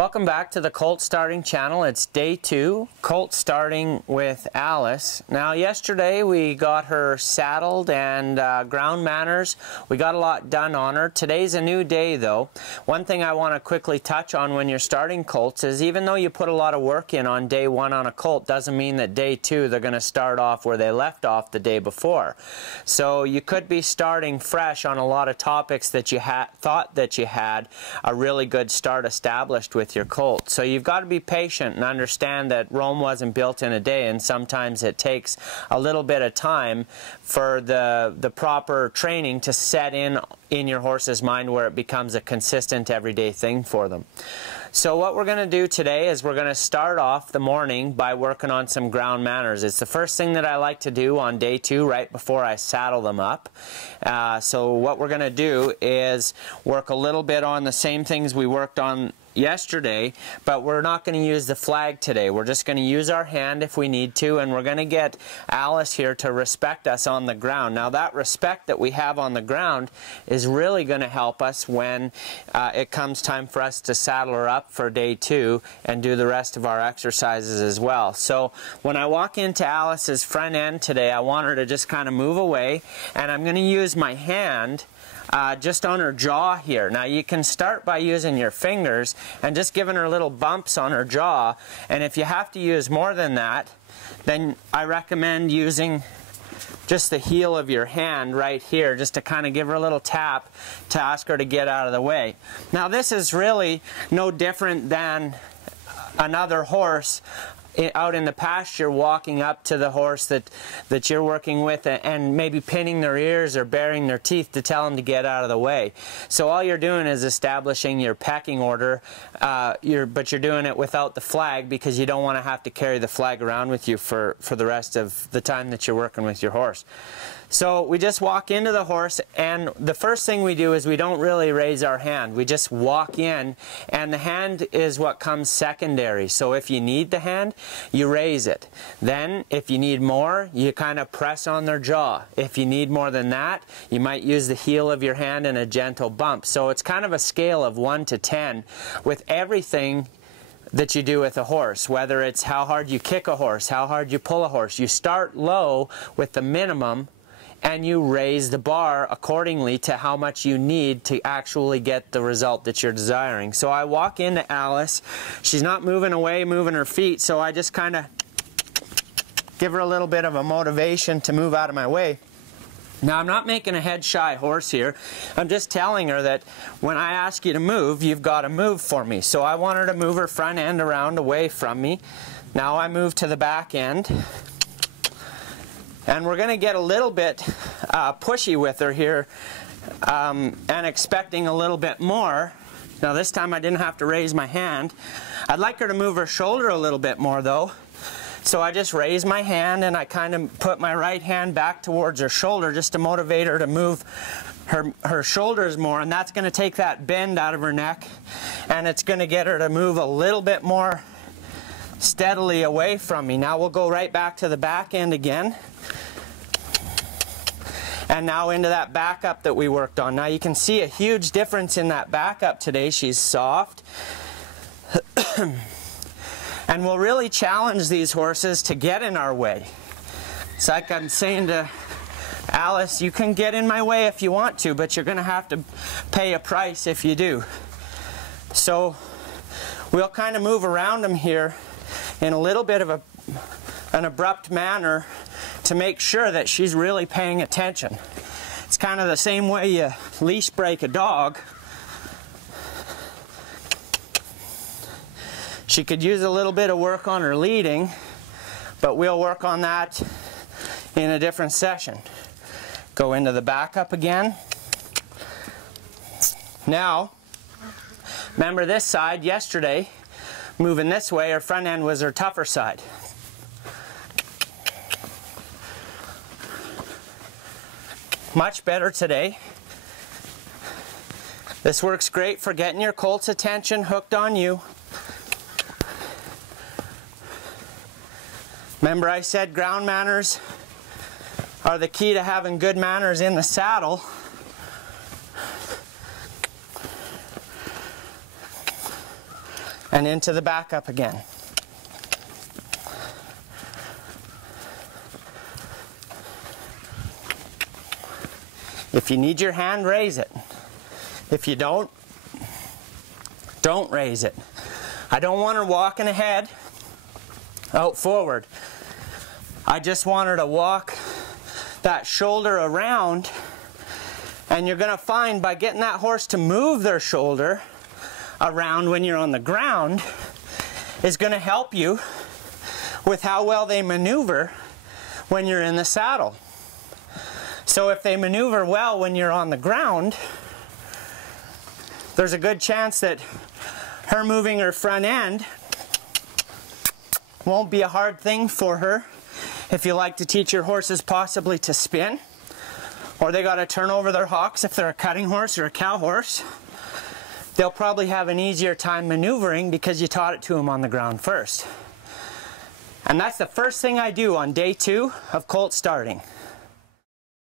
Welcome back to the Colt Starting channel. It's day 2, Colt Starting with Alice. Now yesterday we got her saddled and ground manners. We got a lot done on her. Today's a new day though. One thing I want to quickly touch on when you're starting colts is even though you put a lot of work in on day 1 on a colt, doesn't mean that day 2 they're going to start off where they left off the day before. So you could be starting fresh on a lot of topics that you thought that you had a really good start established with your colt. So you've got to be patient and understand that Rome wasn't built in a day, and sometimes it takes a little bit of time for the proper training to set in your horse's mind where it becomes a consistent everyday thing for them. So what we're going to do today is we're going to start off the morning by working on some ground manners. It's the first thing that I like to do on day 2 right before I saddle them up. So what we're going to do is work a little bit on the same things we worked on yesterday, but we're not going to use the flag today. We're just going to use our hand if we need to, and we're going to get Alice here to respect us on the ground. Now that respect that we have on the ground is really going to help us when it comes time for us to saddle her up for day 2 and do the rest of our exercises as well. So when I walk into Alice's front end today, I want her to just kind of move away, and I'm going to use my hand just on her jaw here. Now you can start by using your fingers and just giving her little bumps on her jaw, and if you have to use more than that, then I recommend using just the heel of your hand right here just to kind of give her a little tap to ask her to get out of the way. Now this is really no different than another horse out in the pasture walking up to the horse that you're working with and maybe pinning their ears or baring their teeth to tell them to get out of the way. So all you're doing is establishing your pecking order, but you're doing it without the flag because you don't want to have to carry the flag around with you for the rest of the time that you're working with your horse. So we just walk into the horse, and the first thing we do is we don't really raise our hand. We just walk in, and the hand is what comes secondary. So if you need the hand, you raise it. Then if you need more, you kind of press on their jaw. If you need more than that, you might use the heel of your hand and a gentle bump. So it's kind of a scale of 1 to 10 with everything that you do with a horse, whether it's how hard you kick a horse, how hard you pull a horse. You start low with the minimum, and you raise the bar accordingly to how much you need to actually get the result that you're desiring. So I walk into Alice. She's not moving away, moving her feet, so I just kind of give her a little bit of a motivation to move out of my way. Now I'm not making a head-shy horse here. I'm just telling her that when I ask you to move, you've got to move for me. So I want her to move her front end around away from me. Now I move to the back end. And we're going to get a little bit pushy with her here and expecting a little bit more. Now this time I didn't have to raise my hand. I'd like her to move her shoulder a little bit more though. So I just raise my hand and I kind of put my right hand back towards her shoulder just to motivate her to move her shoulders more, and that's going to take that bend out of her neck, and it's going to get her to move a little bit more steadily away from me. Now we'll go right back to the back end again. And now into that backup that we worked on. Now you can see a huge difference in that backup today. She's soft. And we'll really challenge these horses to get in our way. It's like I'm saying to Alice, you can get in my way if you want to, but you're going to have to pay a price if you do. So we'll kind of move around them here in a little bit of an abrupt manner to make sure that she's really paying attention. It's kind of the same way you leash break a dog. She could use a little bit of work on her leading, but we'll work on that in a different session. Go into the backup again. Now, remember this side yesterday, moving this way, her front end was her tougher side. Much better today. This works great for getting your colt's attention hooked on you. Remember I said ground manners are the key to having good manners in the saddle. and into the back up again. If you need your hand, raise it. If you don't raise it. I don't want her walking ahead, out forward. I just want her to walk that shoulder around, and you're going to find by getting that horse to move their shoulder around when you're on the ground is going to help you with how well they maneuver when you're in the saddle. So if they maneuver well when you're on the ground, there's a good chance that her moving her front end won't be a hard thing for her if you like to teach your horses possibly to spin, or they got to turn over their hocks if they're a cutting horse or a cow horse. They'll probably have an easier time maneuvering because you taught it to them on the ground first. And that's the first thing I do on day 2 of colt starting.